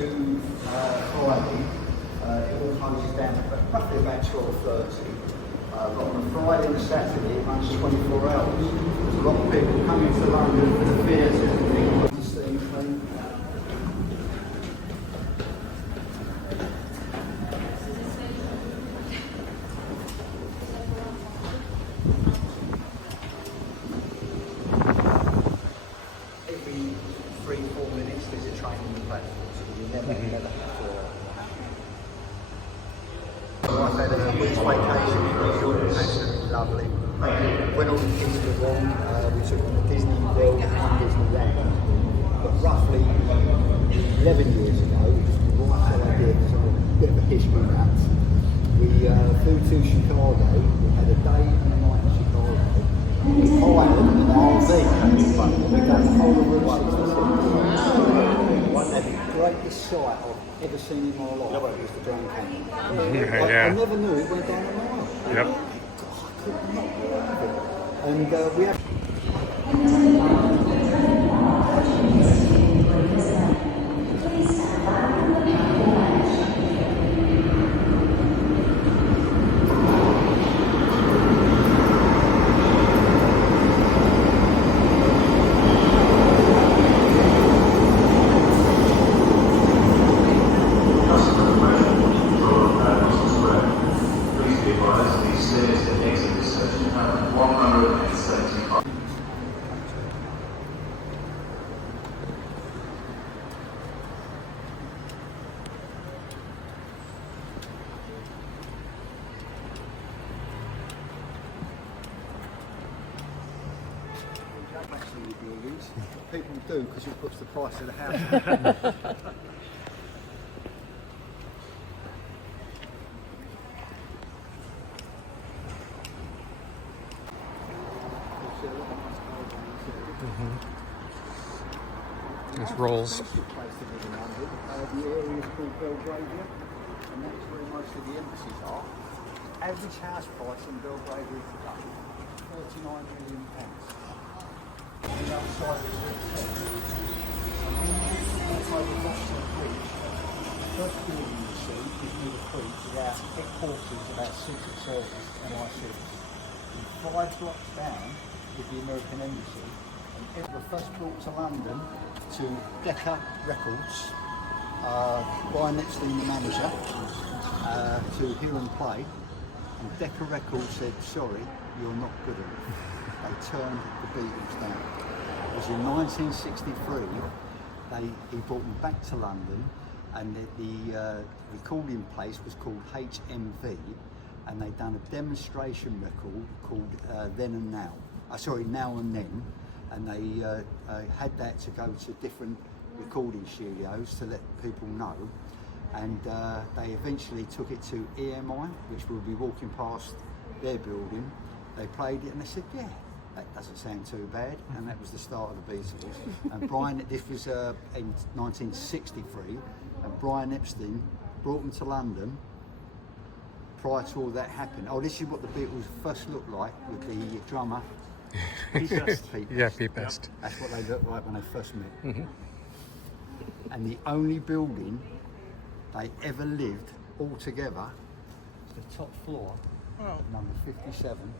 to Friday, it all closes down at roughly about 12:30. But on a Friday and a Saturday, it runs 24 hours. There's a lot of people coming to London for the theatres and things to see clean. Every 3-4 minutes, there's a train on the platform, so you never have to. Like I say, there's a week's vacation in New York, absolutely lovely. When all the kids were born, we took them to Disney World and Disneyland. But roughly 11 years ago, which is the right idea, because I've got a bit of a history of that, we flew to Chicago. We had a day and a night in Chicago. We hired an RV, we done the whole of Route 66. The greatest sight I've ever seen in my life was the Grand Canyon. I never knew it went down a mile. Yep. I could not believe it. And we have. People do because it puts the price of the house. Just rolls. The area is called Belgravia, and that's where most of the embassies are. Average house price in Belgravia today, £39 million. The outside is the first building you see is near the creek is our headquarters of our Secret Service, MI6. And 5 blocks down is the American Embassy. And it was first brought to London to Decca Records, Brian Epstein, the manager, to hear and play. And Decca Records said, sorry, you're not good enough. They turned the Beatles down. It was in 1963, he brought them back to London, and the recording place was called HMV, and they'd done a demonstration record called Then and Now. Now and Then, and they had that to go to different recording studios to let people know. And they eventually took it to EMI, which we'll be walking past their building. They played it and they said, yeah, that doesn't sound too bad. And that was the start of the Beatles. And Brian, this was in 1963, and Brian Epstein brought them to London prior to all that happening. Oh, this is what the Beatles first looked like with the drummer. Pete Best. Pete Best. That's what they looked like when they first met. And the only building they ever lived all together was the top floor, number 57.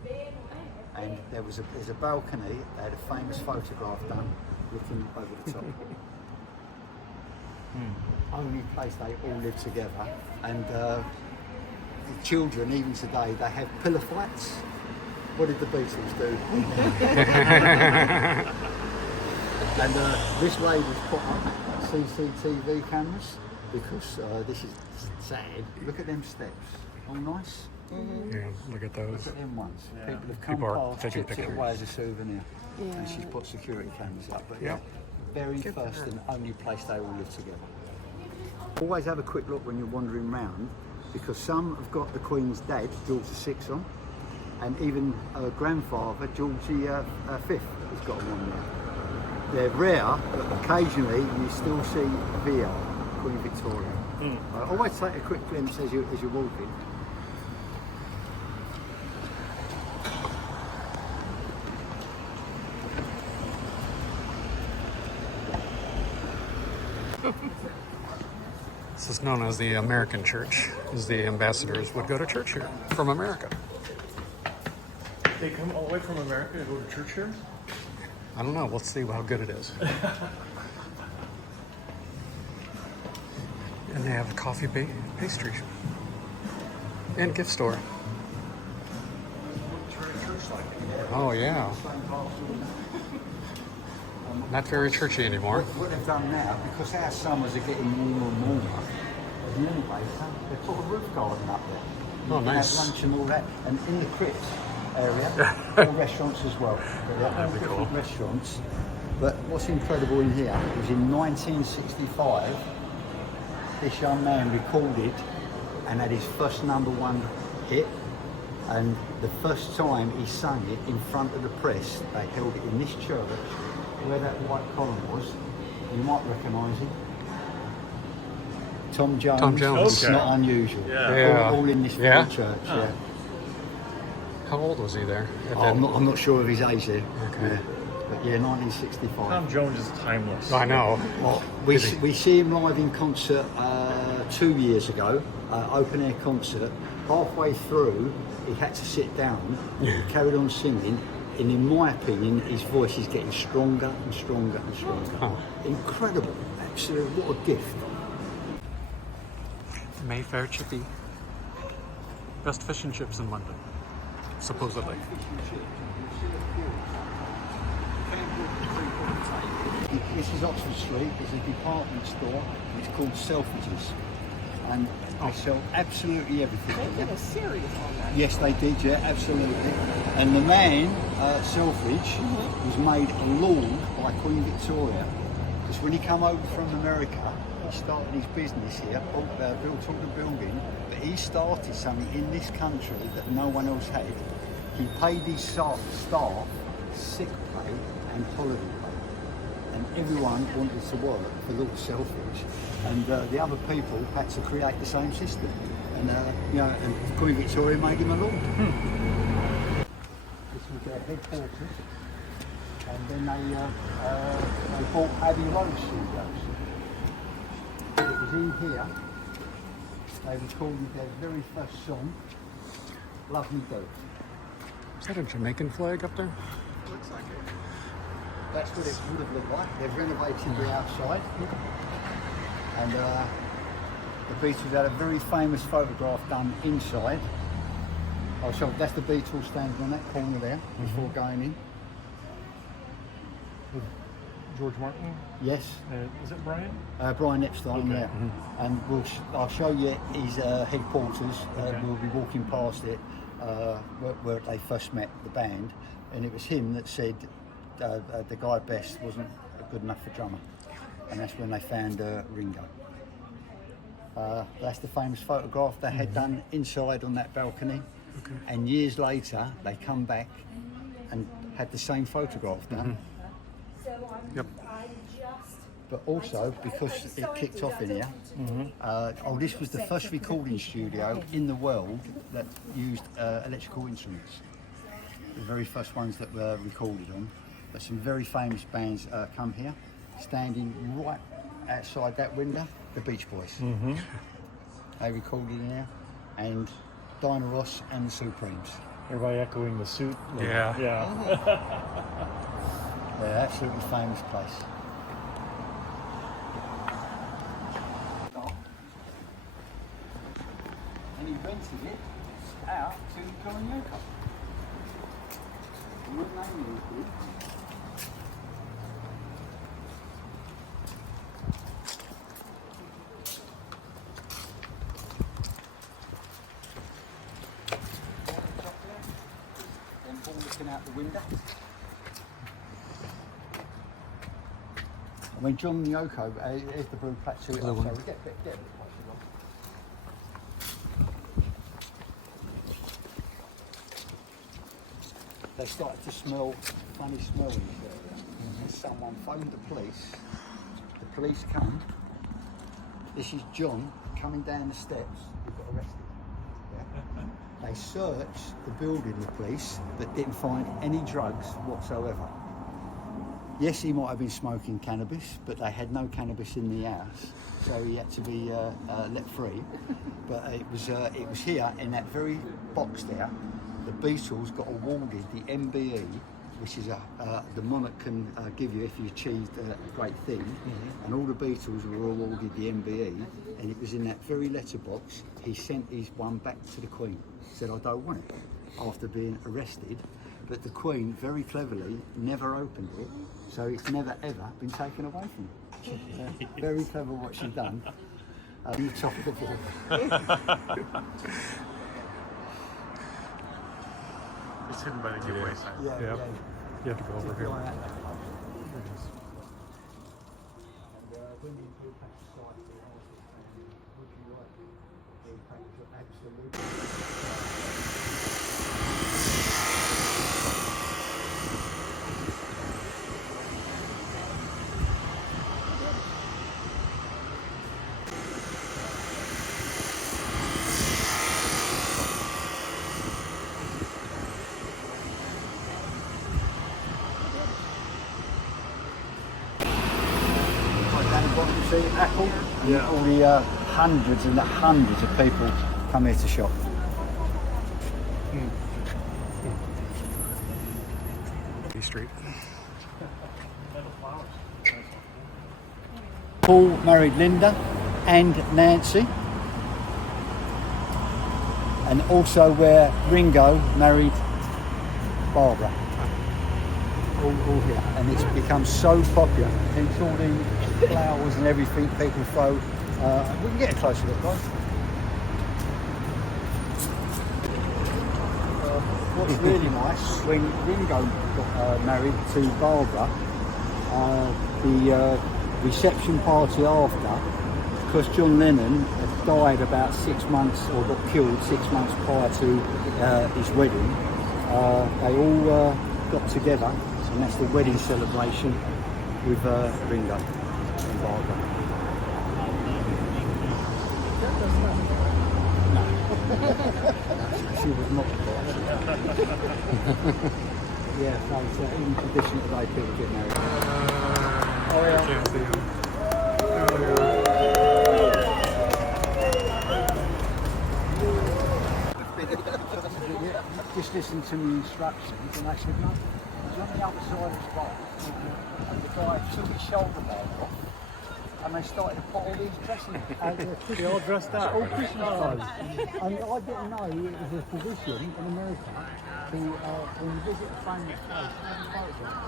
And there's a balcony. They had a famous photograph done looking over the top. Only place they all lived together. And the children, even today, they have pillow fights. What did the Beatles do? And this lady's put up CCTV cameras because this is sad. Look at them steps. Oh, nice. Yeah, look at those. Look at them ones. Yeah. People have come past, tipped it away as a souvenir. Yeah. And she's put security cameras up. But yeah, very first and only place they all live together. Always have a quick look when you're wandering around, because some have got the Queen's dad, George VI, on, and even her grandfather, George V, has got one on there. They're rare, but occasionally you still see Via, Queen Victoria. Always take a quick glimpse as you're walking. This is known as the American church, as the ambassadors would go to church here from America. They come all the way from America to go to church here? I don't know. Let's see how good it is. And they have a coffee pastry and gift store. Oh, yeah. Not very churchy anymore. What they've done now, because our summers are getting warmer and warmer, anyway, they put a roof garden up there. You Oh, can nice. have lunch and all that. And in the crypt area, all restaurants as well. They're all That'd be different cool. restaurants. But what's incredible in here is in 1965, this young man recorded and had his first #1 hit. And the first time he sung it in front of the press, they held it in this church where that white column was. You might recognise him. Tom Jones. Tom Jones. It's Okay. not unusual. Yeah. Yeah. All in this Yeah? little church. Yeah. How old was he there? Oh, I'm not sure of his age there. Okay. Yeah. But yeah, 1965. Tom Jones is timeless. I know. Well, we see him live in concert 2 years ago, open air concert. Halfway through, he had to sit down. He carried on singing, and in my opinion, his voice is getting stronger and stronger and stronger. Oh. Incredible! Absolutely, what a gift! Mayfair Chippy. Best fish and chips in London, supposedly. This is Oxford Street. It's a department store. It's called Selfridges, and they sell absolutely everything. They did a series on that. Yes, they did, yeah, absolutely. And the man, Selfridge, was made a lord by Queen Victoria. Because when he came over from America, he started his business here, built all the building, but he started something in this country that no one else had. He paid his staff sick pay and holiday pay. And everyone wanted to work for Lord Selfridge, and the other people had to create the same system. And and Queen Victoria made him a lord. This was their headquarters, and then they bought Abbey Road Studios. It was in here they recorded their very first song, "Love Me Do." Is that a Jamaican flag up there? Looks like it. That's what it would have looked like. They've renovated the outside. And the Beatles had a very famous photograph done inside. Oh, so that's the Beatles standing on that corner there before going in. With George Martin? Yes, Is it Brian? Brian Epstein, Okay. yeah. And I'll show you his headquarters. Okay. We'll be walking past it where they first met the band. And it was him that said the guy Best wasn't good enough for drummer, and that's when they found Ringo. That's the famous photograph they had done inside on that balcony, and years later they come back and had the same photograph done. Yep. But also because it kicked off in here, this was the first recording studio in the world that used electrical instruments. The very first ones that were recorded on. But some very famous bands come here, standing right outside that window, the Beach Boys. They recorded in here, and Diana Ross and the Supremes. Everybody echoing the suit. Yeah. Yeah. They're absolutely famous place. And he rented it out to John Yoko. Your name is and Paul looking out the window. I mean, John Yoko, here's the blue patch to it. So we get a bit closer. They started to smell funny smell in this area. And someone phoned the police. The police come. This is John coming down the steps. He got arrested. Yeah? They searched the building, the police, but didn't find any drugs whatsoever. Yes, he might have been smoking cannabis, but they had no cannabis in the house, so he had to be let free. But it was here in that very box there. The Beatles got awarded the MBE, which is the monarch can give you if you achieved a great thing. And all the Beatles were awarded the MBE, and it was in that very letterbox. He sent his one back to the Queen, said, "I don't want it," after being arrested. But the Queen, very cleverly, never opened it, so it's never ever been taken away from her. Very clever what she's done. On the top of the wall. It's hidden by the giveaway sign. Yeah, Yep. You have to go over here. And when you do pack the site, they ask us, would you like the package of absolute? See Apple, and all the hundreds and the hundreds of people come here to shop. Street. Paul married Linda and Nancy, and also where Ringo married Barbara. All here, and it's become so popular. Hence all the flowers and everything people throw. We can get a closer look, guys. What's really nice, when Ringo got married to Barbara, the reception party after, because John Lennon had died about 6 months, or got killed 6 months prior to his wedding, they all got together. And that's the wedding celebration with Ringo and Barbara. No. She was not. Yeah, no, it's even tradition today people get married. Oh yeah. Can't see him. Just listen to the instructions, and they said no. On the other side of the box, and the guy took his shoulder bag off, and they started to put all these dresses. They all dressed up. All Christmas clothes. And I didn't know it was a tradition in America to, when you visit a famous place, have a photograph.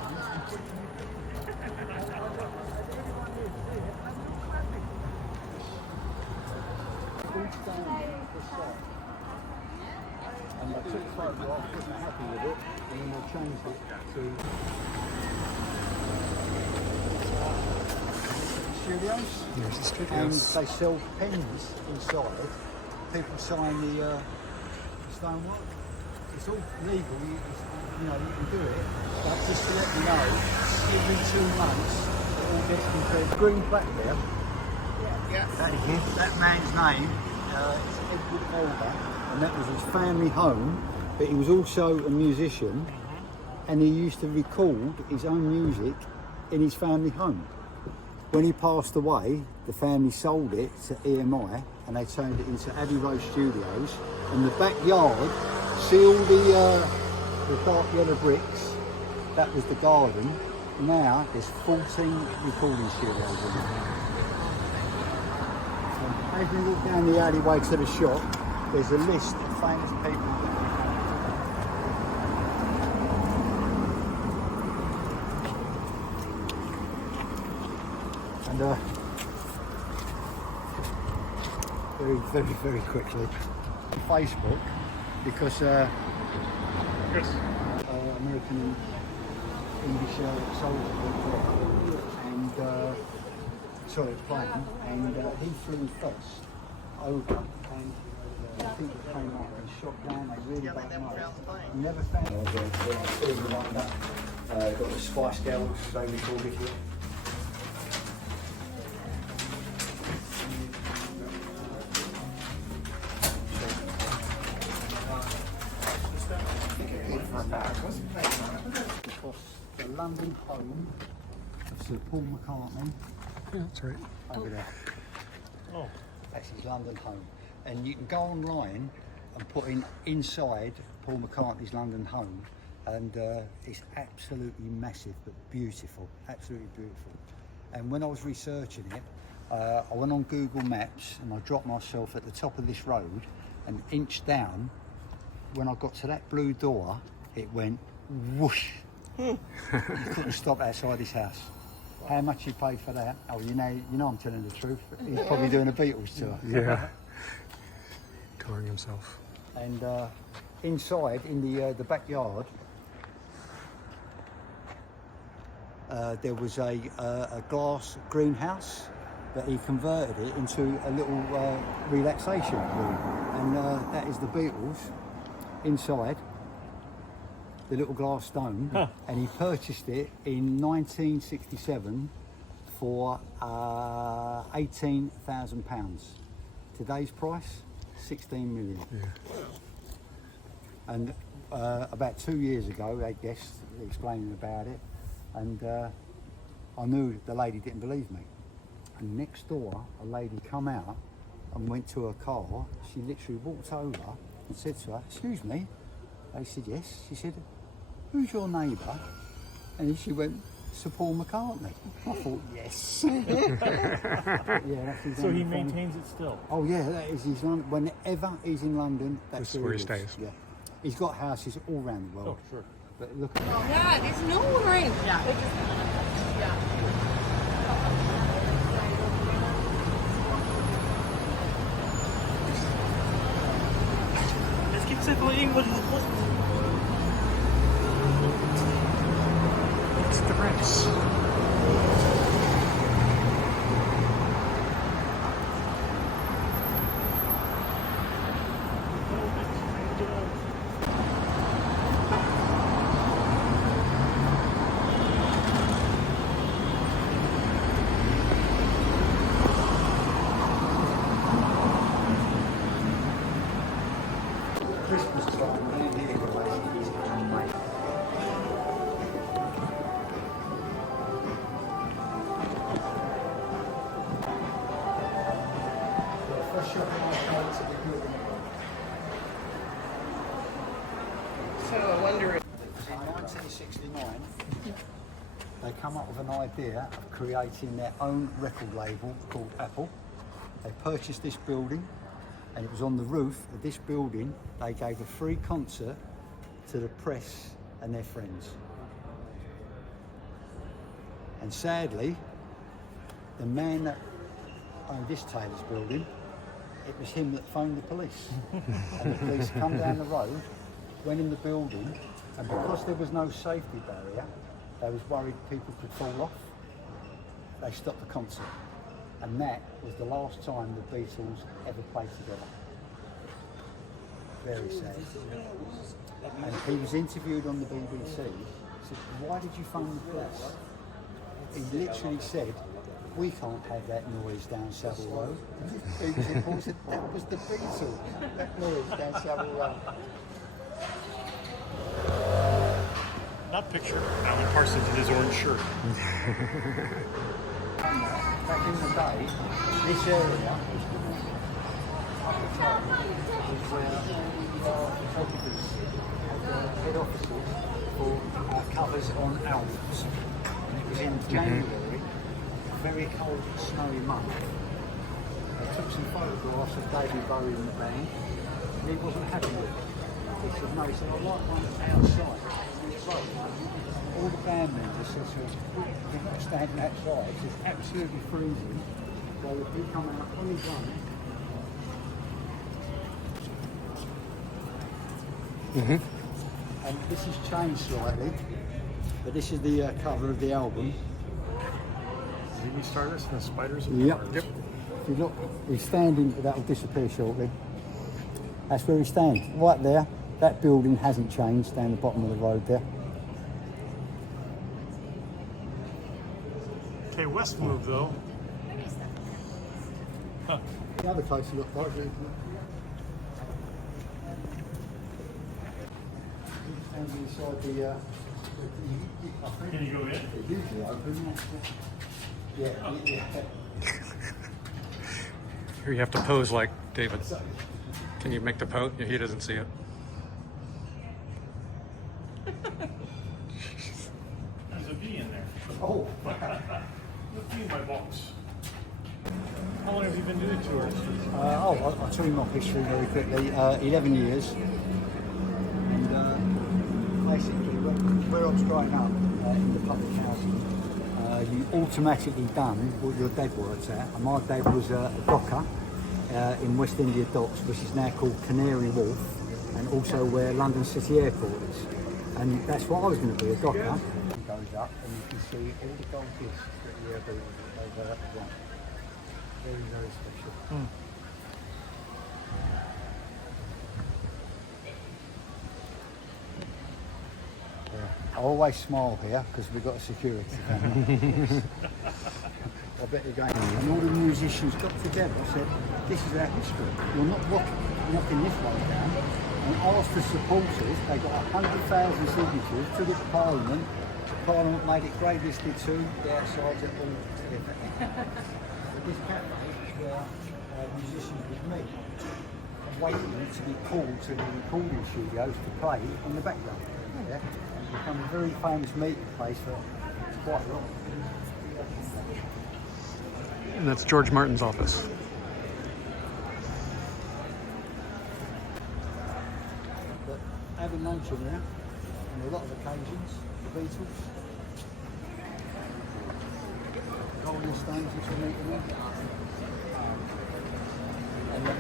And they took the photograph, wasn't happy with it, and then they changed it to studios. Here's the And studios. they sell pens inside. People sign the stonework. It's all legal, you know, you can do it. But just to let you know, every 2 months, it all gets compared. Green plaque there. Yeah. That man's name is Edward Elder. And that was his family home, but he was also a musician, and he used to record his own music in his family home. When he passed away, the family sold it to EMI, and they turned it into Abbey Road Studios. And the backyard, see all the dark yellow bricks? That was the garden. Now there's 14 recording studios in it. So as we walk down the alleyway to the shop, there's a list of famous people. And very quickly, Facebook, because American English soldier and plane, and he flew first over, and I think it came up and shot down. They really don't know. Never found it. Like that. Got the Spice Girls, they recorded here. Because the London home to Paul McCartney Yeah, that's right. over there. Oh. That's his London home. And you can go online and put in inside Paul McCartney's London home, and it's absolutely massive but beautiful, absolutely beautiful. And when I was researching it, I went on Google Maps and I dropped myself at the top of this road and inched down. When I got to that blue door, it went whoosh. You couldn't stop outside his house. How much you paid for that? Oh, you know I'm telling the truth. He's probably doing a Beatles tour. Yeah. Coloring himself. And inside, in the backyard, there was a glass greenhouse that he converted it into a little relaxation room, and that is the Beatles inside the little glass dome. And he purchased it in 1967 for £18,000. Today's price, 16 million. Yeah. And about 2 years ago, I guess, explaining about it, and I knew the lady didn't believe me. And next door, a lady come out and went to her car. She literally walked over and said to her, "Excuse me." They said yes. She said, "Who's your neighbour?" And she went, "Sir Paul McCartney." I thought, yes. Yeah, that's his So he London family. maintains it still. Oh yeah, that is his London. Whenever he's in London, that's This is where he lives. stays. Yeah, he's got houses all around the world. Oh, sure. But look at Yeah, there's no rain. Yeah. Es gibt einfach irgendwo diese Posten. It's the Prince. Christmas time. Here, guys, is amazing. First shot in my car to the building. So I wonder. In 1969, they come up with an idea of creating their own record label called Apple. They purchased this building, and it was on the roof of this building. They gave a free concert to the press and their friends. And sadly, the man that owned this tailor's building, it was him that phoned the police. And the police come down the road, went in the building, and because there was no safety barrier, they was worried people could fall off. They stopped the concert. And that was the last time the Beatles ever played together. Very sad. And he was interviewed on the BBC. He said, "Why did you phone the police?" He literally said, "We can't have that noise down Savile Road." He was important. Said, "That was the Beatles. That noise down Savile Road." That picture, Alan Parsons in his orange shirt. Back in the day, this area up the top was where photographers had head offices for covers on albums. And it was in January, a very cold, snowy month. They took some photographs of David Bowie in the band, and he wasn't happy with it. He said, "No," he said, "I like one outside." All the band members said to us, "We think we're standing outside, it's absolutely freezing." So he come out on his own. And this has changed slightly, but this is the cover of the album. Ziggy Stardust and the Spiders of Yep. Mars. If you look, he's standing, that will disappear shortly. That's where he stands, right there. That building hasn't changed down the bottom of the road there. Okay, West move though. The other closer look, right? Standing inside the Can you go in? It usually open. Yeah, yeah. Here you have to pose like David. Can you make the pose? Yeah, he doesn't see it. There's a bee in there. Oh. Look me in my box. How long have you been doing tours? I'll tell you my history very quickly. 11 years. And basically, where I was growing up in the public housing, you automatically done what your dad works at. And my dad was a docker in West India Docks, which is now called Canary Wharf, and also where London City Airport is. And that's what I was going to be, a docker. It goes up and you can see all the gold discs that the airbuilders over at the front. Very, very special. I always smile here because we've got a security camera. I bet you're going. And all the musicians got together and said, this is our history. You're not knocking this one down. And asked for supporters. They got 100,000 signatures, took it to Parliament. Parliament made it grade listed too. The outsides are all together. But this cafe is where musicians would meet, waiting to be called to the recording studios to play in the background. Yeah? And become a very famous meeting place for quite long. And that's George Martin's office. But having lunch in there, on a lot of occasions, the Beatles, Rolling Stones, which are meeting there. And the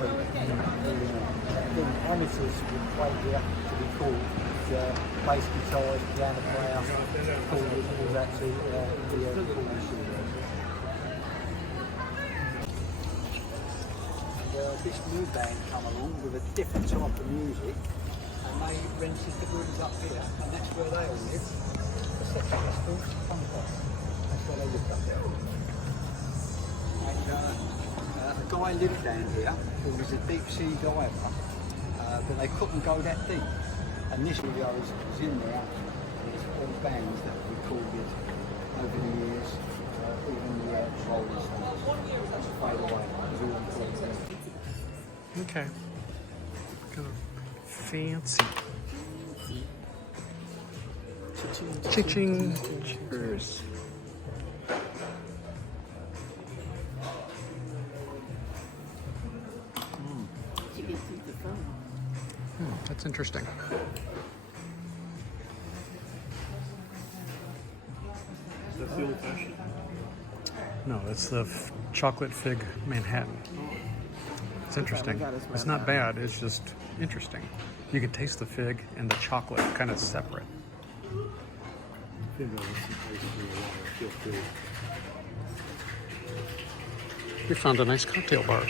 amateurs would play here to be called bass guitars, piano player, all that to the recording studios. This new band come along with a different type of music, and they rented the rooms up here, and that's where they all live. The Sex Pistols, punk rock. That's where they lived up there. And a guy lived down here who was a deep sea diver, but they couldn't go that deep. And this video was in there. There's all bands that were recorded over the years, even the Rolling Stones. That's Fade Away. It was all recorded. Okay. Kind of fancy. Cha-ching. Cheers. That's interesting. That's the old fashioned. No, it's the chocolate fig Manhattan. It's interesting. It's not bad, it's just interesting. You can taste the fig and the chocolate kind of separate. We found a nice cocktail bar.